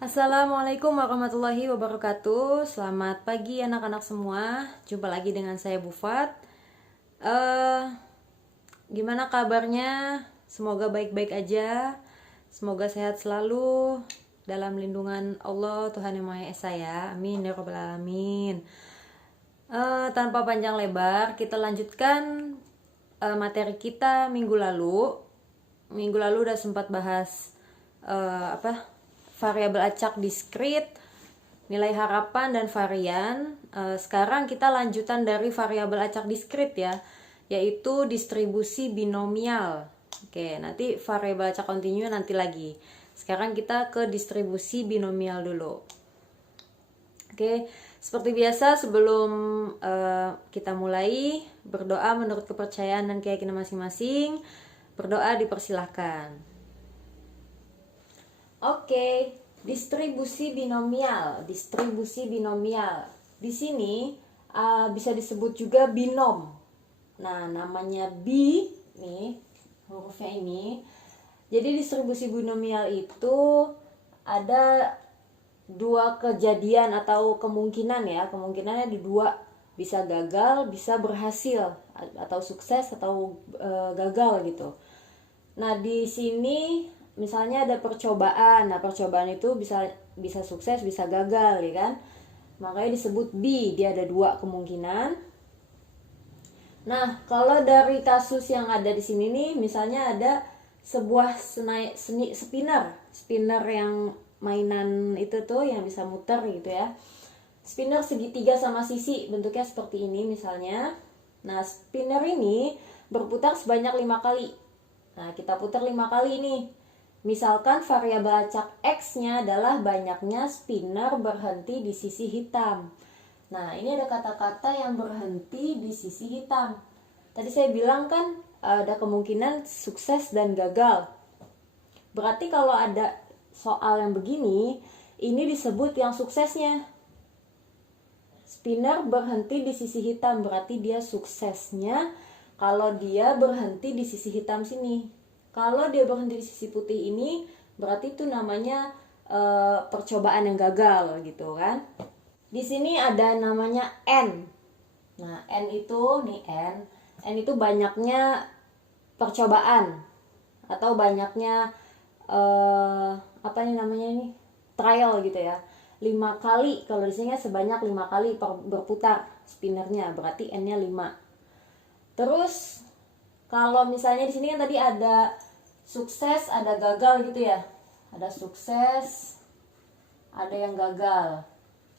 Assalamualaikum warahmatullahi wabarakatuh. Selamat pagi anak-anak semua. Jumpa lagi dengan saya Bufat. eh Gimana kabarnya? Semoga baik-baik aja. Semoga sehat selalu dalam lindungan Allah Tuhan Yang Maha Esa ya. Amin ya rabbal alamin. Tanpa panjang lebar, kita lanjutkan materi kita minggu lalu. Minggu lalu udah sempat bahas variabel acak diskrit, nilai harapan dan varian. Sekarang kita lanjutan dari variabel acak diskrit ya, yaitu distribusi binomial. Oke, nanti variabel acak kontinu nanti lagi. Sekarang kita ke distribusi binomial dulu. Oke, seperti biasa sebelum kita mulai berdoa menurut kepercayaan dan keyakinan masing-masing. Berdoa dipersilahkan. Oke, distribusi binomial. Distribusi binomial. Di sini bisa disebut juga binom. Nah, namanya bi nih, hurufnya ini. Jadi distribusi binomial itu ada dua kejadian atau kemungkinan ya. Kemungkinannya ada dua, bisa gagal, bisa berhasil, atau sukses atau gagal gitu. Nah, di sini misalnya ada percobaan. Nah, percobaan itu bisa sukses, bisa gagal ya kan. Makanya disebut B, dia ada dua kemungkinan. Nah, kalau dari kasus yang ada di sini nih, misalnya ada sebuah spinner yang mainan itu tuh yang bisa muter gitu ya. Spinner segitiga sama sisi, bentuknya seperti ini misalnya. Nah, spinner ini berputar sebanyak 5 kali. Nah, kita putar 5 kali nih. Misalkan variabel acak X-nya adalah banyaknya spinner berhenti di sisi hitam. Nah, ini ada kata-kata yang berhenti di sisi hitam. Tadi saya bilang kan ada kemungkinan sukses dan gagal. Berarti kalau ada soal yang begini, ini disebut yang suksesnya. Spinner berhenti di sisi hitam, berarti dia suksesnya kalau dia berhenti di sisi hitam sini. Kalau dia berhenti di sisi putih ini, berarti itu namanya percobaan yang gagal gitu kan. Di sini ada namanya N. Nah, N itu nih N itu banyaknya percobaan atau banyaknya apa nih namanya ini? Trial gitu ya. 5 kali, kalau di sini sebanyak 5 kali berputar spinnernya, berarti N-nya 5. Terus kalau misalnya di sini kan tadi ada sukses, ada gagal gitu ya. Ada sukses, ada yang gagal.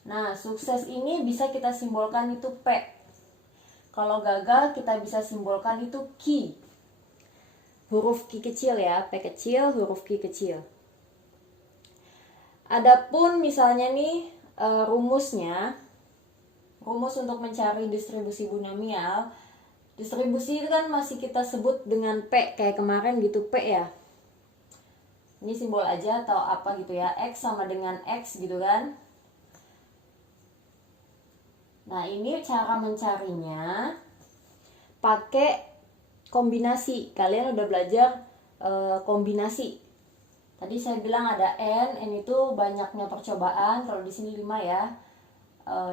Nah, sukses ini bisa kita simbolkan itu P. Kalau gagal kita bisa simbolkan itu Q. Huruf Q kecil ya, P kecil, huruf Q kecil. Adapun misalnya nih rumusnya, rumus untuk mencari distribusi binomial. Distribusi itu kan masih kita sebut dengan P kayak kemarin gitu, P ya. Ini simbol aja atau apa gitu ya, X sama dengan X gitu kan. Nah, ini cara mencarinya pakai kombinasi. Kalian udah belajar kombinasi. Tadi saya bilang ada N itu banyaknya percobaan. Kalau di sini 5 ya.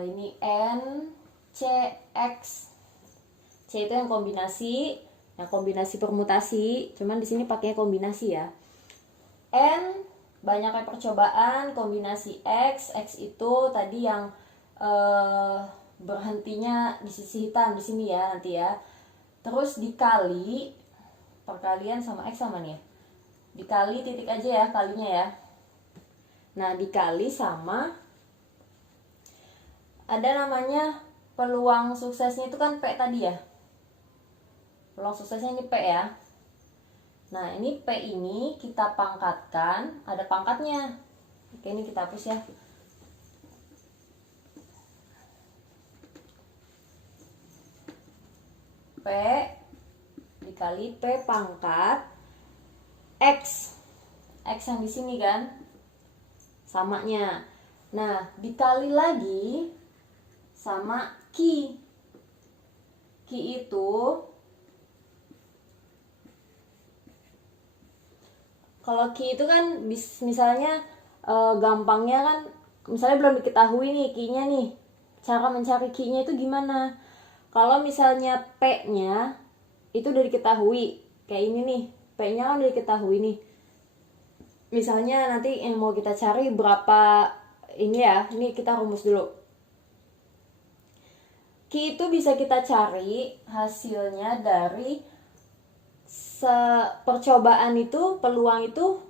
Ini N, C, X. C itu yang kombinasi permutasi. Cuman di sini pakai kombinasi ya. N banyaknya percobaan, kombinasi X. X itu tadi yang berhentinya di sisi hitam di sini ya nanti ya. Terus dikali, perkalian sama X sama nih. Dikali titik aja ya kalinya ya. Nah, dikali sama ada namanya peluang suksesnya itu kan P tadi ya. Peluang suksesnya ini P ya. Nah, ini P ini kita pangkatkan, ada pangkatnya. Oke, ini kita hapus ya. P dikali P pangkat X. X yang di sini kan samanya. Nah, dikali lagi sama Q. Q itu kalau Q itu kan misalnya gampangnya kan misalnya belum diketahui nih Q-nya nih. Cara mencari Q-nya itu gimana? Kalau misalnya P-nya itu udah diketahui, kayak ini nih, P-nya kan udah diketahui nih. Misalnya nanti yang mau kita cari berapa ini ya, ini kita rumus dulu. Q itu bisa kita cari hasilnya dari percobaan itu, peluang itu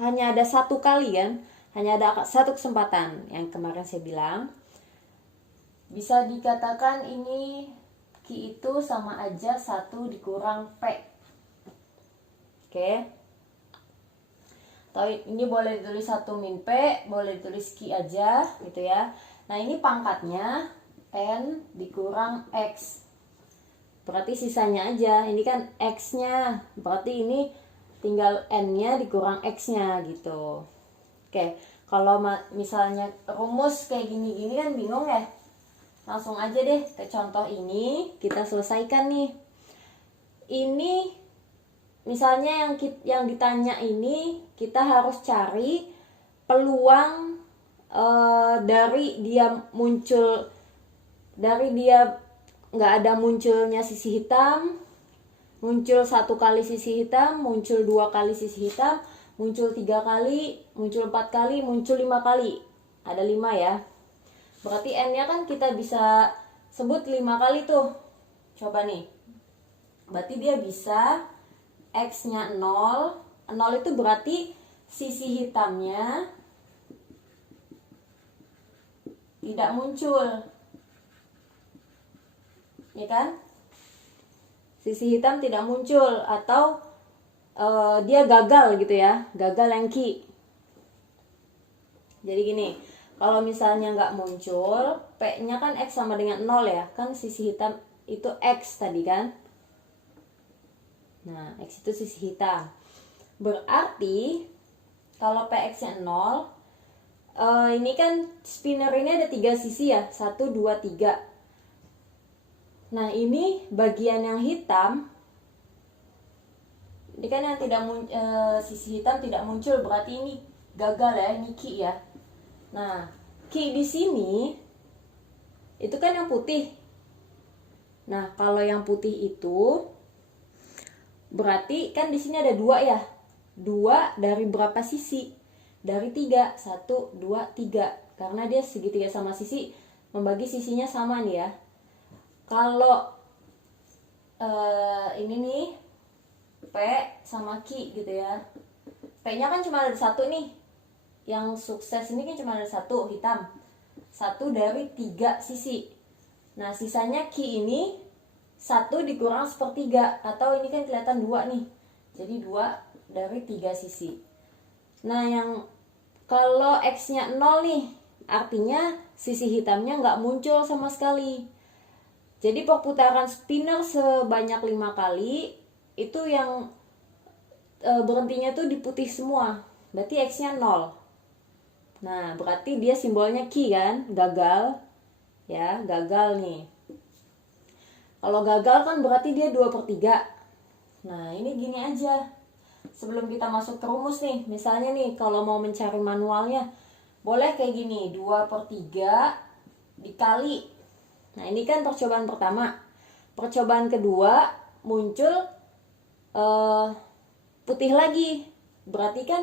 hanya ada satu kali kan, hanya ada satu kesempatan. Yang kemarin saya bilang, bisa dikatakan ini Q itu sama aja 1 dikurang P. Oke. Atau ini boleh ditulis 1 min P, boleh ditulis Q aja gitu ya. Nah ini pangkatnya N dikurang X. Berarti sisanya aja, ini kan X-nya, berarti ini tinggal N-nya dikurang X-nya gitu. Oke, kalau misalnya rumus kayak gini-gini kan bingung ya. Langsung aja deh ke contoh ini, kita selesaikan nih. Ini misalnya yang ditanya ini kita harus cari peluang dari dia muncul, dari dia nggak ada munculnya sisi hitam, muncul 1 kali sisi hitam, muncul 2 kali sisi hitam, muncul 3 kali, muncul 4 kali, muncul 5 kali. Ada 5 ya. Berarti N-nya kan kita bisa sebut 5 kali tuh. Coba nih. Berarti dia bisa X-nya 0. 0 itu berarti sisi hitamnya tidak muncul. Ya kan? Sisi hitam tidak muncul atau dia gagal gitu ya. Gagal yang Q. Jadi gini, kalau misalnya nggak muncul, P-nya kan X sama dengan 0 ya. Kan sisi hitam itu X tadi kan. Nah, X itu sisi hitam. Berarti, kalau PX-nya 0, ini kan spinner ini ada 3 sisi ya. 1, 2, 3. Nah, ini bagian yang hitam. Ini kan yang tidak sisi hitam tidak muncul. Berarti ini gagal ya, ini Q ya. Nah, Q di sini itu kan yang putih. Nah, kalau yang putih itu berarti kan di sini ada 2 ya. 2 dari berapa sisi? Dari 3. 1, 2, 3. Karena dia segitiga sama sisi, membagi sisinya sama nih ya. Kalau ini nih P sama Q gitu ya. P-nya kan cuma ada 1 nih. Yang sukses ini kan cuma ada 1 hitam. 1 dari 3 sisi. Nah sisanya Q ini 1 dikurang 1/3. Atau ini kan kelihatan 2 nih. Jadi 2 dari 3 sisi. Nah yang kalau X-nya 0 nih, artinya sisi hitamnya nggak muncul sama sekali. Jadi perputaran spinner sebanyak 5 kali itu yang berhentinya tuh di putih semua. Berarti X-nya 0. Nah, berarti dia simbolnya Q kan, gagal. Ya, gagal nih. Kalau gagal kan berarti dia 2/3. Nah, ini gini aja. Sebelum kita masuk ke rumus nih, misalnya nih kalau mau mencari manualnya, boleh kayak gini, 2/3 dikali. Nah, ini kan percobaan pertama. Percobaan kedua muncul putih lagi. Berarti kan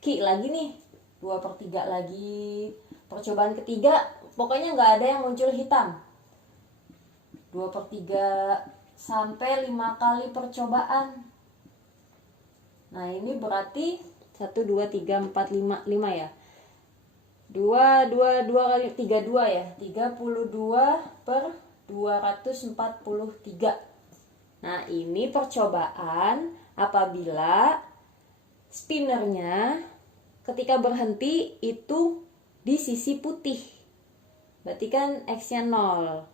Q lagi nih. 2/3 lagi. Percobaan ketiga pokoknya nggak ada yang muncul hitam. 2/3 sampai 5 kali percobaan. Nah ini berarti 1, 2, 3, 4, 5 ya. 2 kali 32 ya. 32/243. Nah ini percobaan apabila spinnernya ketika berhenti itu di sisi putih. Berarti kan X-nya 0.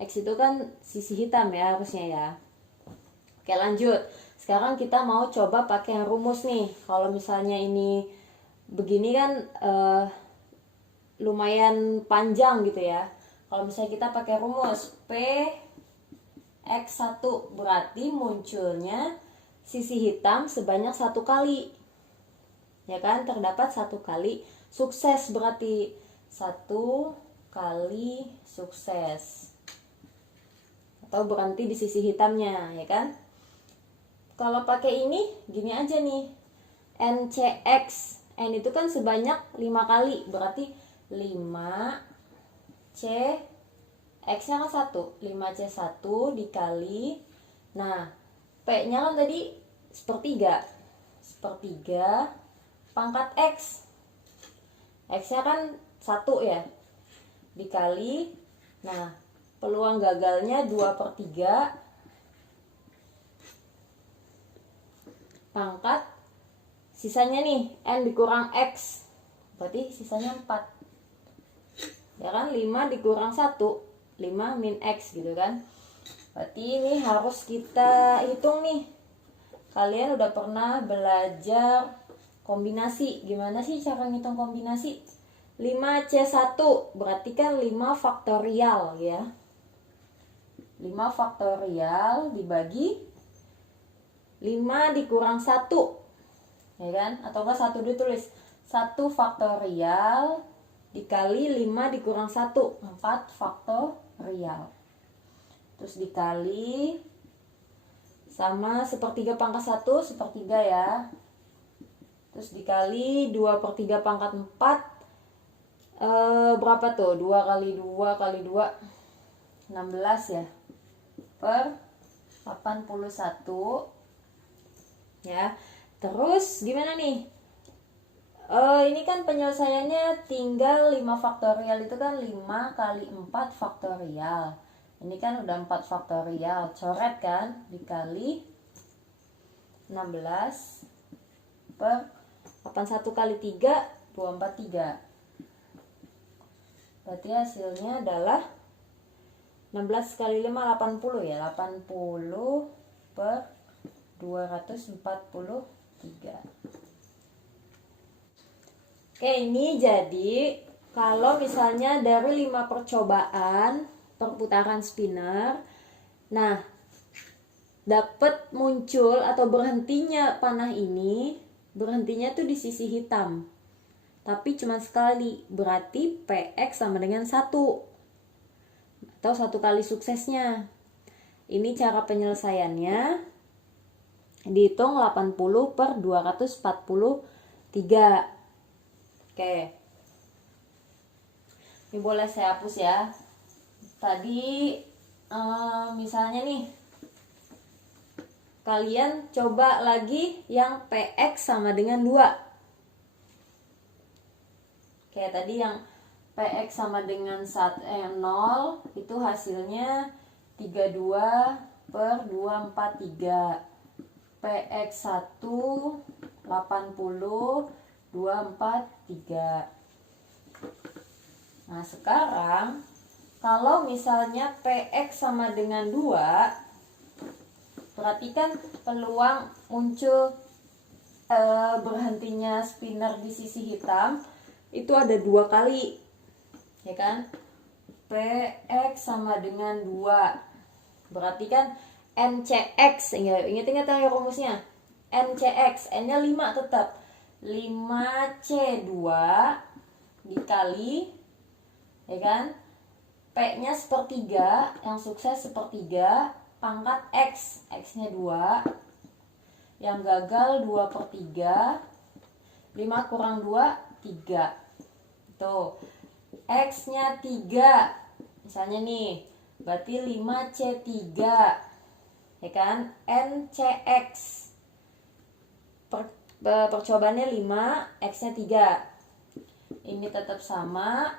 X itu kan sisi hitam ya harusnya ya. Oke lanjut. Sekarang kita mau coba pakai yang rumus nih. Kalau misalnya ini begini kan lumayan panjang gitu ya. Kalau misalnya kita pakai rumus P X1 berarti munculnya sisi hitam sebanyak 1 kali. ya kan, terdapat 1 kali sukses, berarti 1 kali sukses, atau berhenti di sisi hitamnya, ya kan. Kalau pakai ini gini aja nih, NCX, N itu kan sebanyak 5 kali, berarti 5C, X nya kan 1, 5C1 dikali, nah P nya kan tadi sepertiga pangkat X, X nya kan 1 ya, dikali, nah peluang gagalnya 2/3 pangkat, sisanya nih N dikurang X, berarti sisanya 4, ya kan, 5 dikurang 1, 5 min X gitu kan. Berarti ini harus kita hitung nih. Kalian udah pernah belajar kombinasi, gimana sih cara ngitung kombinasi? 5C1 berarti kan 5 faktorial ya, 5 faktorial dibagi 5 dikurang 1, ya kan, atau enggak 1 ditulis, 1 faktorial dikali 5 dikurang 1, 4 faktorial, terus dikali sama 1/3 pangkat 1, 1/3 ya, terus dikali 2/3 pangkat 4, berapa tuh, 2 kali 2 kali 2 16 ya, per 81 ya. Terus gimana nih, ini kan penyelesaiannya tinggal 5 faktorial, itu kan 5 kali 4 faktorial, ini kan udah 4 faktorial, coret kan, dikali 16 per 81 kali 3, 243, berarti hasilnya adalah 16 kali 5, 80 ya, 80 per 243. Oke, ini jadi kalau misalnya dari 5 percobaan perputaran spinner, nah dapat muncul atau berhentinya panah ini, berhentinya tuh di sisi hitam, tapi cuma sekali, berarti PX sama dengan 1 atau 1 kali suksesnya. Ini cara penyelesaiannya, dihitung 80 per 243. Oke, ini boleh saya hapus ya. Tadi misalnya nih, kalian coba lagi yang PX sama dengan 2. Oke, tadi yang PX sama dengan 0 itu hasilnya 32 per 243. PX1 80 243. Nah, sekarang kalau misalnya PX sama dengan 2, berarti kan peluang muncul berhentinya spinner di sisi hitam itu ada 2 kali, ya kan. PX sama dengan 2, berarti kan NCX, ingat-ingat ya rumusnya, NCX, N-nya 5 tetap, 5C2 dikali, ya kan, P-nya 1/3, yang sukses 1/3, pangkat X, X-nya 2, yang gagal 2/3, 5 kurang 2, 3. Tuh, X-nya 3, misalnya nih, berarti 5C3, ya kan, NCX, percobaannya 5, X-nya 3, ini tetap sama,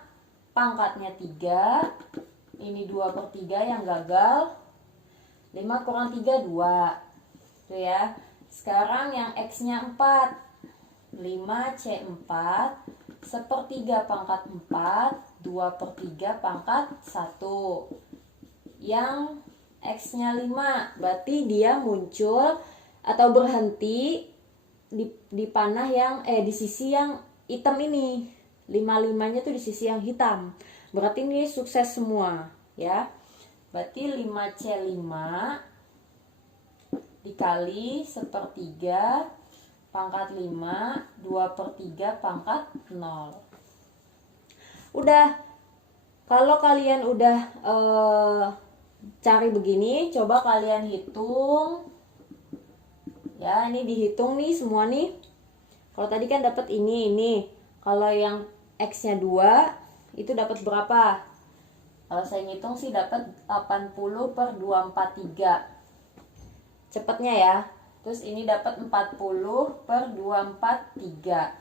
pangkatnya 3, ini 2/3 yang gagal, 5 kurang 3, 2, tuh ya. Sekarang yang X-nya 4, 5C4, 1/3 pangkat 4, 2/3 pangkat 1, yang X-nya 5, berarti dia muncul atau berhenti di panah yang di sisi yang hitam ini. 5-5-nya tuh di sisi yang hitam. Berarti ini sukses semua, ya. Berarti 5C5 dikali 1/3 pangkat 5, 2/3 pangkat 0. Udah, kalau kalian udah cari begini, coba kalian hitung. Ya, ini dihitung nih semua nih. Kalau tadi kan dapat ini. Kalau yang X-nya 2, itu dapat berapa? Kalau saya ngitung sih dapat 80/243. Cepatnya ya. Terus ini dapat 40/243.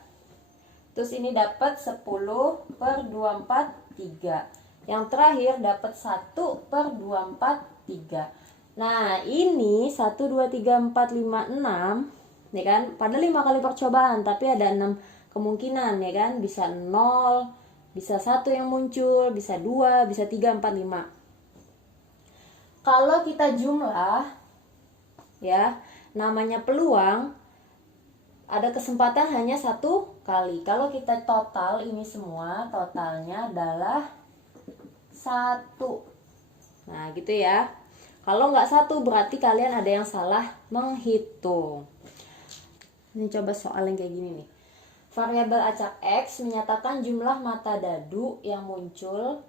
Terus ini dapat 10/243. Yang terakhir dapat 1/243. Nah, ini 1, 2, 3, 4, 5, 6. Ya kan? Padahal 5 kali percobaan, tapi ada 6 kemungkinan ya kan? Bisa 0, bisa 1 yang muncul, bisa 2, bisa 3, 4, 5. Kalau kita jumlah, ya, namanya peluang, ada kesempatan hanya 1 kali. Kalau kita total ini semua, totalnya adalah 1. Nah, gitu ya. Kalau nggak 1 berarti kalian ada yang salah menghitung. Ini coba soal yang kayak gini nih. Variabel acak X menyatakan jumlah mata dadu yang muncul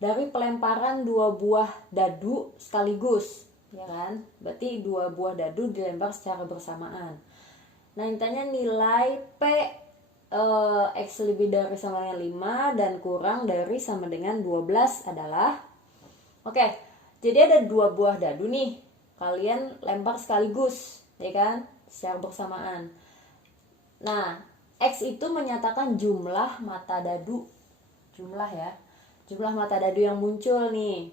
dari pelemparan 2 buah dadu sekaligus, ya kan? Berarti 2 buah dadu dilempar secara bersamaan. Nah, intinya nilai P X lebih dari sama dengan 5 dan kurang dari sama dengan 12 adalah, oke, jadi ada 2 buah dadu nih, kalian lempar sekaligus, ya kan, secara bersamaan. Nah, X itu menyatakan jumlah mata dadu, jumlah ya, jumlah mata dadu yang muncul nih.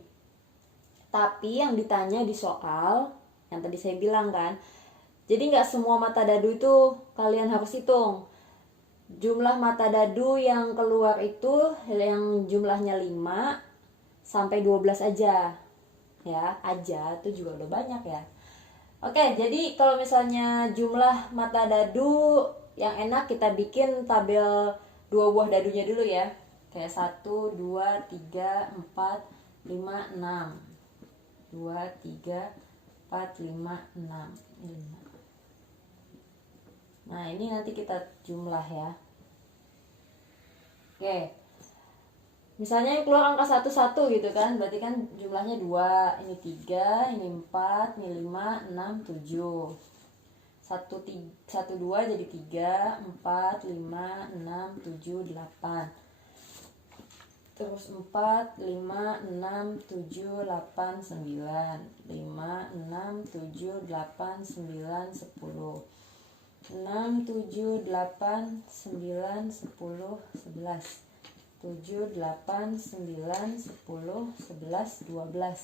Tapi yang ditanya di soal yang tadi saya bilang kan, jadi nggak semua mata dadu itu kalian harus hitung. Jumlah mata dadu yang keluar itu yang jumlahnya 5 sampai 12 aja. Ya, aja itu juga udah banyak ya. Oke, jadi kalau misalnya jumlah mata dadu yang enak kita bikin tabel 2 buah dadunya dulu ya. Kayak 1, 2, 3, 4, 5, 6. 2, 3, 4, 5, 6. 5. Nah, ini nanti kita jumlah ya. Oke. Misalnya yang keluar angka 1 gitu kan, berarti kan jumlahnya 2, ini 3, ini 4, ini 5, 6, 7. 1, 2 jadi 3, 4, 5, 6, 7, 8. Terus 4, 5, 6, 7, 8, 9. 5, 6, 7, 8, 9, 10. 6, 7, 8, 9, 10, 11. 7, 8, 9, 10, 11, 12.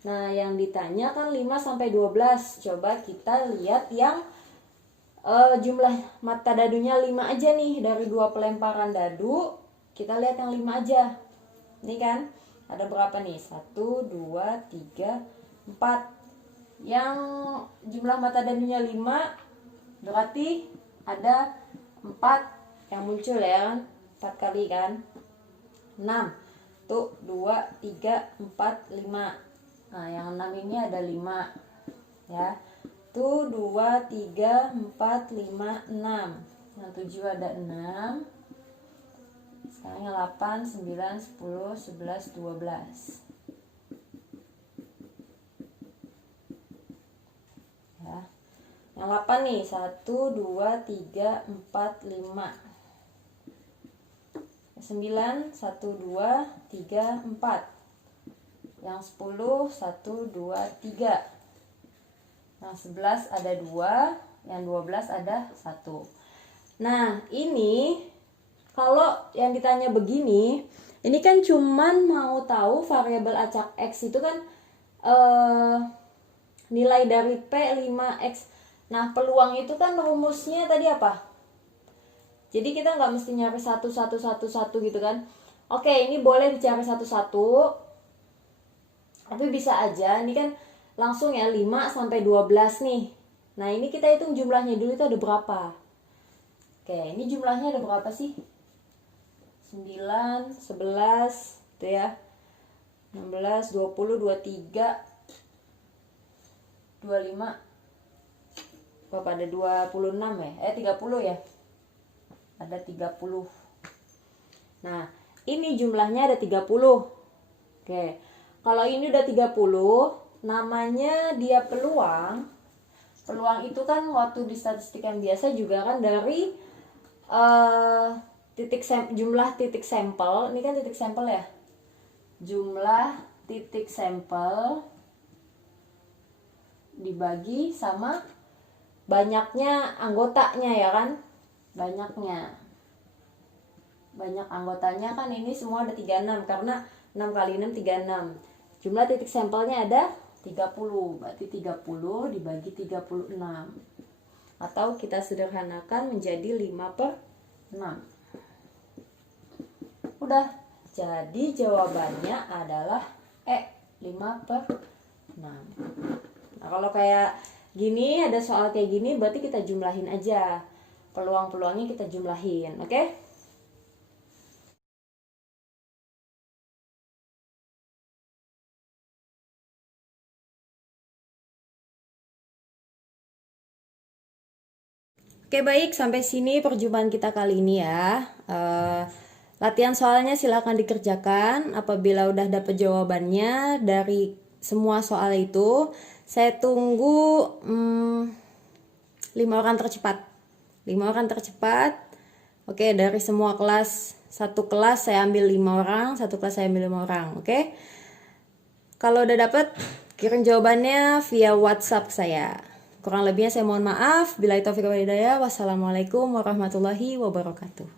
Nah, yang ditanya kan 5 sampai 12. Coba kita lihat yang jumlah mata dadunya 5 aja nih. Dari 2 pelemparan dadu, kita lihat yang 5 aja. Ini kan, ada berapa nih? 1, 2, 3, 4. Yang jumlah mata dadunya 5, berarti ada 4 yang muncul ya kan? 4 kali kan? 6. Tuh, 2, 3, 4, 5. Nah, yang 6 ini ada 5. Ya. Tuh, 2, 3, 4, 5, 6. Yang 7 ada 6. Sekarang yang 8, 9, 10, 11, 12. Ya. Yang 8 nih, 1, 2, 3, 4, 5. 9, 1, 2, 3, 4. Yang 10, 1, 2, 3. Yang 11 ada 2, yang 12 ada 1. Nah, ini kalau yang ditanya begini, ini kan cuman mau tahu variabel acak X itu kan nilai dari P 5X. Nah, peluang itu kan rumusnya tadi apa? Jadi kita nggak mesti nyari 1, 1, 1, 1 gitu kan. Oke, ini boleh dicari 1, 1. Tapi bisa aja, ini kan langsung ya 5 sampai 12 nih. Nah, ini kita hitung jumlahnya dulu itu ada berapa. Oke, ini jumlahnya ada berapa sih? 9, 11, itu ya. 16, 20, 23, 25, Berapa ada 26 ya? 30 ya? Ada 30. Nah, ini jumlahnya ada 30. Oke. Kalau ini udah 30, namanya dia peluang. Peluang itu kan waktu di statistik yang biasa juga kan dari jumlah titik sampel. Ini kan titik sampel ya. Jumlah titik sampel dibagi sama banyaknya anggotanya ya kan, banyak anggotanya kan. Ini semua ada 36 karena 6 kali 6 36. Jumlah titik sampelnya ada 30, berarti 30 dibagi 36, atau kita sederhanakan menjadi 5/6. Udah, jadi jawabannya adalah 5/6. Nah, kalau kayak gini, ada soal kayak gini, berarti kita jumlahin aja. Peluang-peluangnya kita jumlahin, oke? Oke, baik, sampai sini perjumpaan kita kali ini ya. Latihan soalnya silakan dikerjakan. Apabila udah dapet jawabannya dari semua soal itu, saya tunggu 5 orang tercepat. 5 orang tercepat. Oke, dari semua kelas, satu kelas saya ambil 5 orang, satu kelas saya ambil 5 orang. Oke. Kalau udah dapet, kirim jawabannya via WhatsApp saya. Kurang lebihnya saya mohon maaf. Billahi taufiq wal hidayah. Wassalamualaikum warahmatullahi wabarakatuh.